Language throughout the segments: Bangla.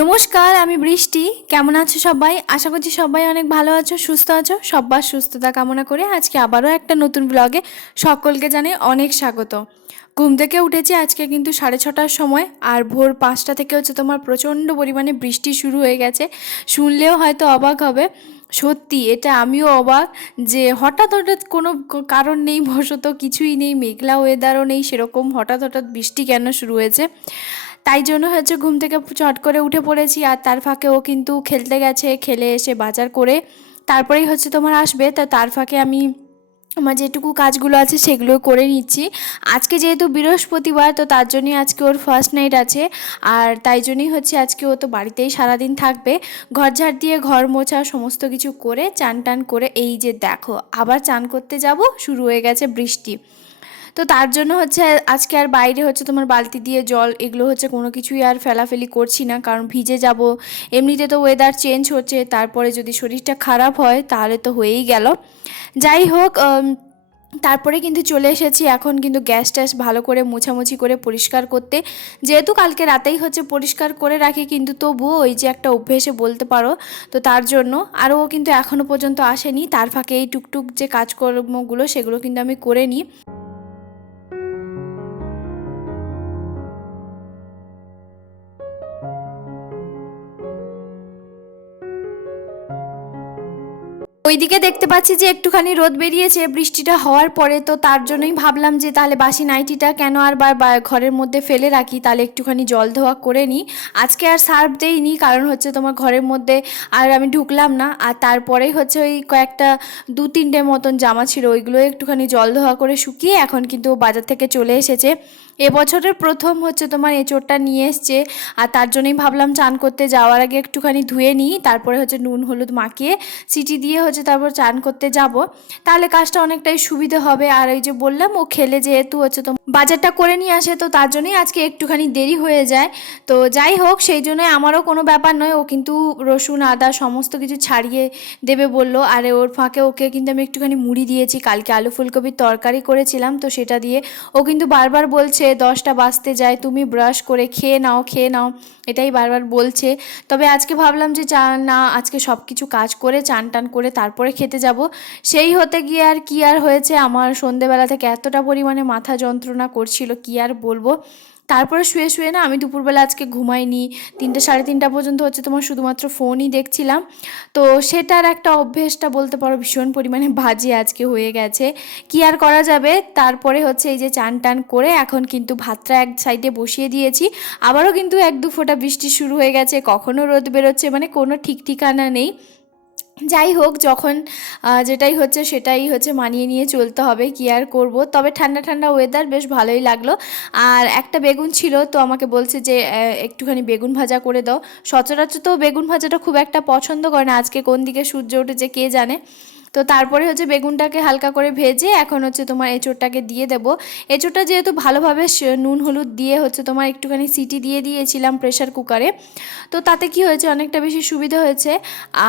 নমস্কার, আমি বৃষ্টি। কেমন আছো সবাই? আশা করছি সবাই অনেক ভালো আছো, সুস্থ আছো। সবার সুস্থতা কামনা করে আজকে আবারও একটা নতুন ব্লগে সকলকে জানাই অনেক স্বাগত। ঘুম থেকে উঠেছি আজকে কিন্তু 6:30টার সময়, আর ভোর 5টা থেকে হচ্ছে তোমার প্রচণ্ড পরিমাণে বৃষ্টি শুরু হয়ে গেছে। শুনলেও হয়তো অবাক হবে, সত্যি এটা আমিও অবাক যে হঠাৎ হঠাৎ কোনো কারণ নেই, বশত কিছুই নেই, মেঘলা ওয়েদারও নেই, সেরকম হঠাৎ হঠাৎ বৃষ্টি কেন শুরু হয়েছে। তাই জন্য হচ্ছে ঘুম থেকে চট করে উঠে পড়েছি, আর তার ফাঁকে ও কিন্তু খেলতে গেছে, খেলে এসে বাজার করে তারপরেই হচ্ছে তোমার আসবে। তো তার ফাঁকে আমি আমার যেটুকু কাজগুলো আছে সেগুলো করে নিচ্ছি। আজকে যেহেতু বৃহস্পতিবার, তো তার জন্যই আজকে ওর ফার্স্ট নাইট আছে, আর তাই জন্যই হচ্ছে আজকে ও তো বাড়িতেই সারাদিন থাকবে। ঘর ঝাড় দিয়ে ঘর মোছা সমস্ত কিছু করে চান টান করে এই যে দেখো আবার চান করতে যাব, শুরু হয়ে গেছে বৃষ্টি। তো তার জন্য হচ্ছে আজকে আর বাইরে হচ্ছে তোমার বালতি দিয়ে জল এগুলো হচ্ছে কোনো কিছুই আর ফেলাফেলি করছি না, কারণ ভিজে যাব। এমনিতে তো ওয়েদার চেঞ্জ হচ্ছে, তারপরে যদি শরীরটা খারাপ হয় তাহলে তো হয়েই গেল। যাই হোক, তারপরে কিন্তু চলে এসেছি এখন কিন্তু গ্যাস ট্যাস ভালো করে মোছামুছি করে পরিষ্কার করতে। যেহেতু কালকে রাতেই হচ্ছে পরিষ্কার করে রাখি, কিন্তু তবুও ওই যে একটা অভ্যেসে বলতে পারো, তো তার জন্য আরও কিন্তু এখনও পর্যন্ত আসেনি। তার ফাঁকে এই টুকটুক যে কাজকর্মগুলো সেগুলো কিন্তু আমি করে নিই। ওইদিকে দেখতে পাচ্ছি যে একটুখানি রোদ বেরিয়েছে বৃষ্টিটা হওয়ার পরে, তো তার জন্যই ভাবলাম যে তাহলে বাসি নাইটিটা কেন আর ঘরের মধ্যে ফেলে রাখি, তাহলে একটুখানি জল ধোয়া করে নিই। আজকে আর সার্ফ দেইনি, কারণ হচ্ছে তোমার ঘরের মধ্যে আর আমি ঢুকলাম না। আর তারপরেই হচ্ছে ওই কয়েকটা 2-3টে মতন জামা ছিল, ওইগুলো একটুখানি জল ধোয়া করে শুকিয়ে এখন কিন্তু বাজার থেকে চলে এসেছে। এবছরের প্রথম হচ্ছে তোমার এঁচোড়টা নিয়ে এসছে, আর তার জন্যই ভাবলাম চান করতে যাওয়ার আগে একটুখানি ধুয়ে নিই, তারপরে হচ্ছে নুন হলুদ মাখিয়ে সিটি দিয়ে হচ্ছে তারপর চান করতে যাব। তাহলে কাজটা অনেকটাই সুবিধে হবে। আর ওই যে বললাম ও খেলে যেহেতু হচ্ছে তো বাজারটা করে নিয়ে আসে, তো তার জন্যই আজকে একটুখানি দেরি হয়ে যায়। তো যাই হোক, সেই জন্য আমারও কোনো ব্যাপার নয়, ও কিন্তু রসুন আদা সমস্ত কিছু ছাড়িয়ে দেবে বললো। আর ওর ফাঁকে ওকে কিন্তু আমি একটুখানি মুড়ি দিয়েছি, কালকে আলু ফুলকপির তরকারি করেছিলাম তো সেটা দিয়ে। ও কিন্তু বারবার বলছে 10টা বাজতে যায়, তুমি ব্রাশ করে খেয়ে নাও খেয়ে নাও, এটাই বারবার বলছে। তবে আজকে ভাবলাম যে না, আজকে সব কিছু কাজ করে চান টান করে তারপরে খেতে যাব। সেই হতে গিয়ে আর কি আর হয়েছে, আমার সন্ধেবেলা থেকে এতটা পরিমাণে মাথা যন্ত্রণা করছিল কি আর বলবো। তারপরে শুয়ে শুয়ে না আমি দুপুরবেলা আজকে ঘুমাইনি, 3টে 3:30 পর্যন্ত হচ্ছে তোমার শুধুমাত্র ফোনই দেখছিলাম। তো সেটার একটা অভ্যেসটা বলতে পারো ভীষণ পরিমাণে বাজে আজকে হয়ে গেছে। কি আর করা যাবে। তারপরে হচ্ছে এই যে চান টান করে এখন কিন্তু ভাতটা এক সাইডে বসিয়ে দিয়েছি। আবারও কিন্তু 1-2 ফোঁটা বৃষ্টি শুরু হয়ে গেছে, কখনো রোদ বেরোচ্ছে, মানে কোনো ঠিক ঠিকানা নেই। যাই হোক, যখন যেটাই হচ্ছে সেটাই হচ্ছে মানিয়ে নিয়ে চলতে হবে, কি আর করব। তবে ঠান্ডা ঠান্ডা ওয়েদার বেশ ভালোই লাগলো। আর একটা বেগুন ছিল, তো আমাকে বলছে যে একটুখানি বেগুন ভাজা করে দাও। সচরাচর তো বেগুন ভাজাটা খুব একটা পছন্দ করে না, আজকে কোন দিকে সূর্য উঠেছে কে জানে। তো তারপরে হচ্ছে বেগুনটাকে হালকা করে ভেজে এখন হচ্ছে তোমার এঁচোড়টাকে দিয়ে দেবো। এঁচোড়টা যেহেতু ভালোভাবে নুন হলুদ দিয়ে হচ্ছে তোমার একটুখানি সিটি দিয়ে দিয়েছিলাম প্রেশার কুকারে, তো তাতে কি হয়েছে অনেকটা বেশি সুবিধা হয়েছে।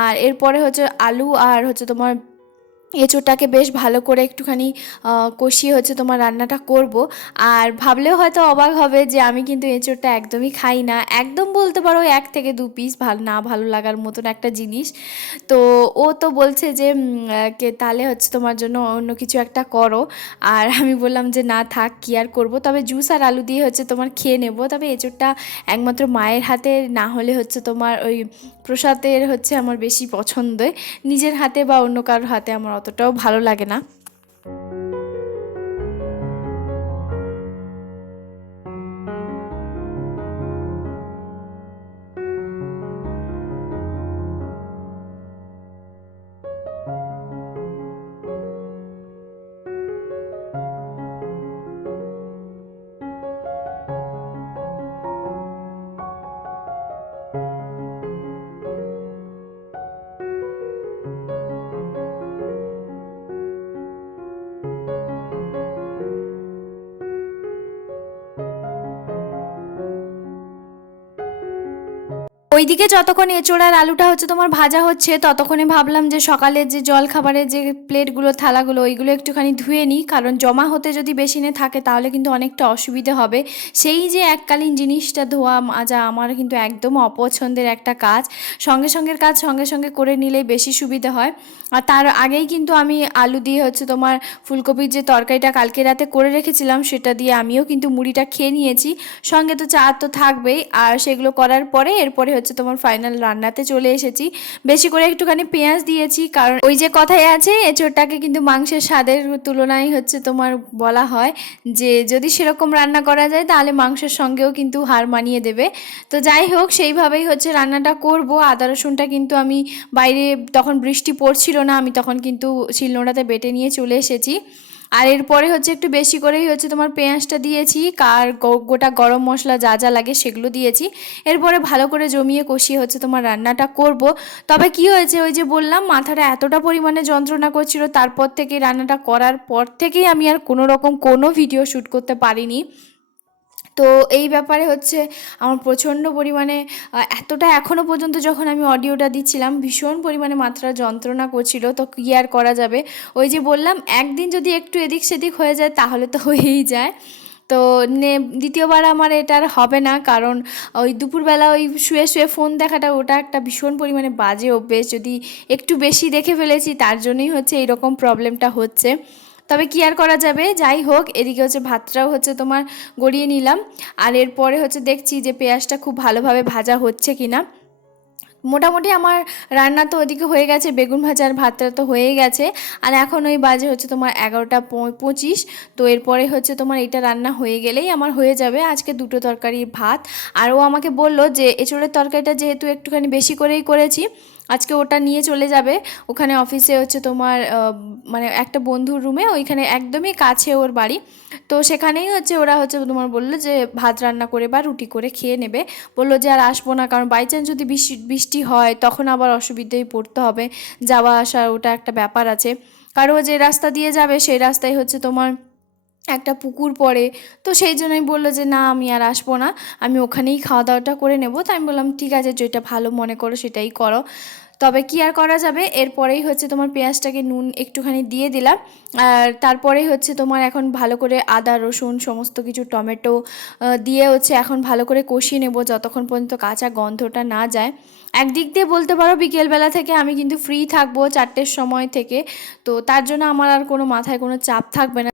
আর এরপরে হচ্ছে আলু আর হচ্ছে তোমার এঁচোড়টাকে বেশ ভালো করে একটুখানি কষিয়ে হচ্ছে তোমার রান্নাটা করব। আর ভাবলেও হয়তো অবাক হবে যে আমি কিন্তু এঁচোড়টা একদমই খাই না, একদম বলতে পারো 1 থেকে 2 পিস না ভালো লাগার মতন একটা জিনিস। তো ও তো বলছে যে তাহলে হচ্ছে তোমার জন্য অন্য কিছু একটা করো। আর আমি বললাম যে না থাক, কী আর করবো, তবে জুস আর আলু দিয়ে হচ্ছে তোমার খেয়ে নেব। তবে এঁচোড়টা একমাত্র মায়ের হাতে না হলে হচ্ছে তোমার ওই প্রসাদের হচ্ছে আমার বেশি পছন্দ, নিজের হাতে বা অন্য কারোর হাতে আমার অতটাও ভালো লাগে না। ওইদিকে যতক্ষণ এঁচোড় আর আলুটা হচ্ছে তোমার ভাজা হচ্ছে, ততক্ষণে ভাবলাম যে সকালের যে জল খাবারের যে প্লেটগুলো থালাগুলো ওইগুলো একটুখানি ধুয়ে নিই, কারণ জমা হতে যদি বেশি নে থাকে তাহলে কিন্তু অনেকটা অসুবিধে হবে। সেই যে এককালীন জিনিসটা ধোয়া মাজা আমার কিন্তু একদম অপছন্দের একটা কাজ। সঙ্গে সঙ্গের কাজ সঙ্গে সঙ্গে করে নিলেই বেশি সুবিধে হয়। আর তার আগেই কিন্তু আমি আলু দিয়ে হচ্ছে তোমার ফুলকপির যে তরকারিটা কালকে রাতে করে রেখেছিলাম সেটা দিয়ে আমিও কিন্তু মুড়িটা খেয়ে নিয়েছি। সঙ্গে তো চা তো থাকবেই, আর সেগুলো করার পরে এরপরে হচ্ছে তোমার ফাইনাল রান্নাতে চলে এসেছি। বেশি করে একটুখানি পেঁয়াজ দিয়েছি, কারণ ওই যে কথাই আছে এঁচোড়টাকে কিন্তু মাংসের স্বাদের তুলনায় হচ্ছে তোমার বলা হয় যে যদি সেরকম রান্না করা যায় তাহলে মাংসের সঙ্গেও কিন্তু হার মানিয়ে দেবে। তো যাই হোক সেইভাবেই হচ্ছে রান্নাটা করব। আদা রসুনটা কিন্তু আমি বাইরে তখন বৃষ্টি পড়ছিল না, আমি তখন কিন্তু শিলনোড়াতে বেটে নিয়ে চলে এসেছি। আর এরপরে হচ্ছে একটু বেশি করেই হচ্ছে তোমার পেঁয়াজটা দিয়েছি, আর গোটা গরম মশলা যা যা লাগে সেগুলো দিয়েছি। এরপরে ভালো করে জমিয়ে কষিয়ে হচ্ছে তোমার রান্নাটা করব। তবে কি হয়েছে, ওই যে বললাম মাথাটা এতটা পরিমাণে যন্ত্রণা করছিল, তারপর থেকে রান্নাটা করার পর থেকেই আমি আর কোনো রকম কোনো ভিডিও শ্যুট করতে পারিনি। তো এই ব্যাপারে হচ্ছে আমার প্রচণ্ড পরিমাণে এতটা এখনও পর্যন্ত যখন আমি অডিওটা দিচ্ছিলাম ভীষণ পরিমাণে মাত্রা যন্ত্রণা করছিল। তো কী আর করা যাবে, ওই যে বললাম একদিন যদি একটু এদিক সেদিক হয়ে যায় তাহলে তো হয়েই যায়। তো দ্বিতীয়বার আমার এটা আর হবে না, কারণ ওই দুপুরবেলা ওই শুয়ে শুয়ে ফোন দেখাটা ওটা একটা ভীষণ পরিমাণে বাজে অভ্যেস। যদি একটু বেশি দেখে ফেলেছি তার জন্যই হচ্ছে এইরকম প্রবলেমটা হচ্ছে। তবে কি আর করা যাবে, যাই হোক এদিকে হচ্ছে ভাতটাও হচ্ছে তোমার গড়িয়ে নিলাম। আর এরপরে হচ্ছে দেখছি যে পেঁয়াজটা খুব ভালোভাবে ভাজা হচ্ছে কি না। মোটামুটি আমার রান্না তো ওদিকে হয়ে গেছে, বেগুন ভাজা আর ভাতটা তো হয়েই গেছে। আর এখন ওই বাজে হচ্ছে তোমার 11টা 25। তো এরপরে হচ্ছে তোমার এটা রান্না হয়ে গেলেই আমার হয়ে যাবে আজকে দুটো তরকারির ভাত। আর ও আমাকে বললো যে এঁচোড়ের তরকারিটা যেহেতু একটুখানি বেশি করেই করেছি, আজকে ওটা নিয়ে চলে যাবে ওখানে অফিসে হচ্ছে তোমার মানে একটা বন্ধুর রুমে, ওইখানে একদমই কাছে ওর বাড়ি। তো সেখানেই হচ্ছে ওরা হচ্ছে তোমার বললো যে ভাত রান্না করে বা রুটি করে খেয়ে নেবে। বললো যে আর আসবো না, কারণ বাই চান্স যদি বৃষ্টি হয় তখন আবার অসুবিধায় পড়তে হবে, যাওয়া আসা ওটা একটা ব্যাপার আছে। কারণ যে রাস্তা দিয়ে যাবে সেই রাস্তায় হচ্ছে তোমার একটা পুকুর পড়ে। তো সেই জন্যই বললো যে না আমি আর আসবো না, আমি ওখানেই খাওয়া দাওয়াটা করে নেবো। তাই আমি বললাম ঠিক আছে, যেটা ভালো মনে করো সেটাই করো। তবে কি আর করা যাবে, এরপরেই হচ্ছে তোমার পেঁয়াজটাকে নুন একটুখানি দিয়ে দিলাম। আর তারপরেই হচ্ছে তোমার এখন ভালো করে আদা রসুন সমস্ত কিছু টমেটো দিয়ে হচ্ছে এখন ভালো করে কষিয়ে নেব যতক্ষণ পর্যন্ত কাঁচা গন্ধটা না যায়। একদিক দিয়ে বলতে পারো বিকেলবেলা থেকে আমি কিন্তু ফ্রি থাকবো 4টের সময় থেকে। তো তার জন্য আমার আর কোনো মাথায় কোনো চাপ থাকবে না।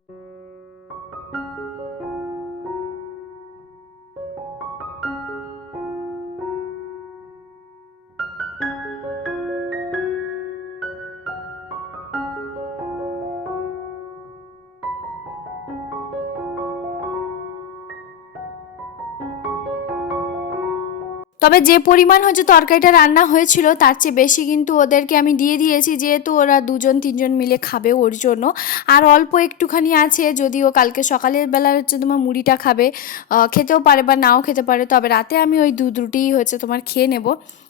তবে যে পরিমাণ হচ্ছে তরকারিটা রান্না হয়েছিল তার চেয়ে বেশি কিন্তু ওদেরকে আমি দিয়ে দিয়েছি, যেহেতু ওরা 2-3 জন মিলে খাবে ওর জন্য। আর অল্প একটুখানি আছে, যদিও কালকে সকালের বেলা হচ্ছে তোমার মুড়িটা খাবে, খেতেও পারে বা নাও খেতে পারে। তবে রাতে আমি ওই দুধ রুটিই হচ্ছে তোমার খেয়ে নেব,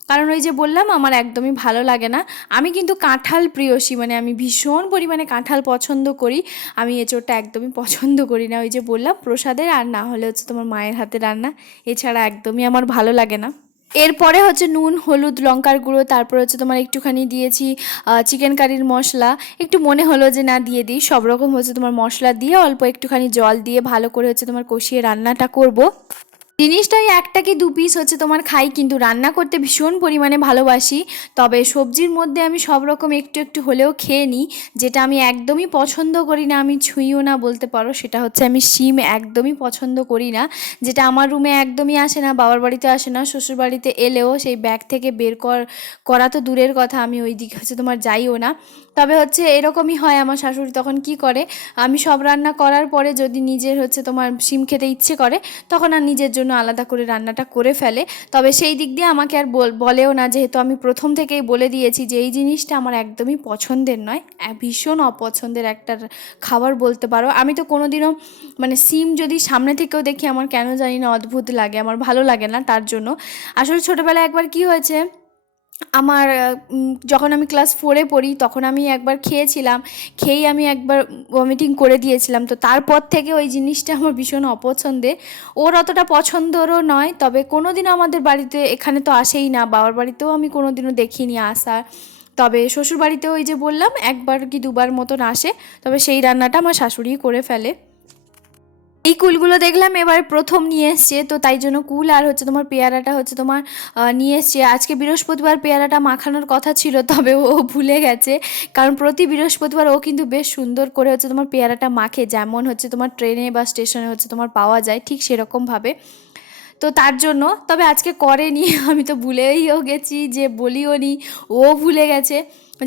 কারণ ওই যে বললাম আমার একদমই ভালো লাগে না। আমি কিন্তু কাঁঠাল প্রিয়সী, মানে আমি ভীষণ পরিমাণে কাঁঠাল পছন্দ করি। আমি এঁচোড়টা একদমই পছন্দ করি না, ওই যে বললাম প্রসাদের আর না হলে হচ্ছে তোমার মায়ের হাতে রান্না, এছাড়া একদমই আমার ভালো লাগে না। এরপরে হচ্ছে নুন হলুদ লঙ্কার গুঁড়ো, তারপর হচ্ছে তোমার একটুখানি দিয়েছি চিকেন কারির মশলা। একটু মনে হলো যে না দিয়ে দিই, সব রকম হচ্ছে তোমার মশলা দিয়ে অল্প একটুখানি জল দিয়ে ভালো করে হচ্ছে তোমার কষিয়ে রান্নাটা করব। জিনিসটাই 1 কি 2 পিস হচ্ছে তোমার খাই, কিন্তু রান্না করতে ভীষণ পরিমাণে ভালোবাসি। তবে সবজির মধ্যে আমি সব রকম একটু একটু হলেও খেয়ে নিই। যেটা আমি একদমই পছন্দ করি না, আমি ছুঁইও না বলতে পারো, সেটা হচ্ছে আমি শিম একদমই পছন্দ করি না। যেটা আমার রুমে একদমই আসে না, বাবার বাড়িতে আসে না, শ্বশুর বাড়িতে এলেও সেই ব্যাগ থেকে বের করা তো দূরের কথা, আমি ওই দিকে হচ্ছে তোমার যাইও না। তবে হচ্ছে এরকমই হয়, আমার শাশুড়ি তখন কি করে, আমি সব রান্না করার পরে যদি নিজের হচ্ছে তোমার শিম খেতে ইচ্ছে করে তখন আর নিজের জন্য আলাদা করে রান্নাটা করে ফেলে। তবে সেই দিক দিয়ে আমাকে আর বলেও না, যেহেতু আমি প্রথম থেকেই বলে দিয়েছি যে এই জিনিসটা আমার একদমই পছন্দের নয়, ভীষণ অপছন্দের একটা খাবার বলতে পারো। আমি তো কোনোদিনও মানে সিম যদি সামনে থেকেও দেখি আমার কেন জানি না অদ্ভুত লাগে, আমার ভালো লাগে না। তার জন্য আসলে ছোটোবেলায় একবার কি হয়েছে, আমার যখন আমি ক্লাস 4-এ পড়ি তখন আমি একবার খেয়েছিলাম, খেয়েই আমি একবার ভমিটিং করে দিয়েছিলাম। তো তারপর থেকে ওই জিনিসটা আমার ভীষণ অপছন্দের। ওর অতটা পছন্দেরও নয়, তবে কোনো দিনও আমাদের বাড়িতে এখানে তো আসেই না, বাবার বাড়িতেও আমি কোনো দিনও দেখিনি আসার। তবে শ্বশুরবাড়িতেও ওই যে বললাম একবার কি দুবার মতন আসে, তবে সেই রান্নাটা আমার শাশুড়িই করে ফেলে। এই কুলগুলো দেখলাম এবার প্রথম নিয়ে এসছে, তো তাই জন্য কুল আর হচ্ছে তোমার পেয়ারাটা হচ্ছে তোমার নিয়ে এসছে। আজকে বৃহস্পতিবার পেয়ারাটা মাখানোর কথা ছিল, তবে ও ভুলে গেছে, কারণ প্রতি বৃহস্পতিবার ও কিন্তু বেশ সুন্দর করে হচ্ছে তোমার পেয়ারাটা মাখে, যেমন হচ্ছে তোমার ট্রেনে বা স্টেশনে হচ্ছে তোমার পাওয়া যায় ঠিক সেরকমভাবে। তো তার জন্য তবে আজকে করেনি আমি তো ভুলেও গেছি, যে বলিও নি, ও ভুলে গেছে।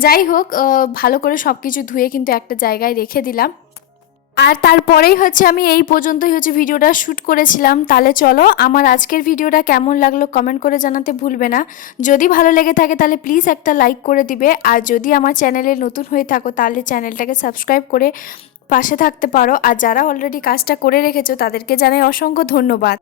যাই হোক, ভালো করে সব কিছু ধুয়ে কিন্তু একটা জায়গায় রেখে দিলাম। আর তারপরেই হচ্ছে আমি এই পর্যন্তই হচ্ছে ভিডিওটা শ্যুট করেছিলাম। তাহলে চলো, আমার আজকের ভিডিওটা কেমন লাগলো কমেন্ট করে জানাতে ভুলবে না। যদি ভালো লেগে থাকে তাহলে প্লিজ একটা লাইক করে দিবে, আর যদি আমার চ্যানেলে নতুন হয়ে থাকো তাহলে চ্যানেলটাকে সাবস্ক্রাইব করে পাশে থাকতে পারো। আর যারা অলরেডি কাজটা করে রেখেছো তাদেরকে জানাই অসংখ্য ধন্যবাদ।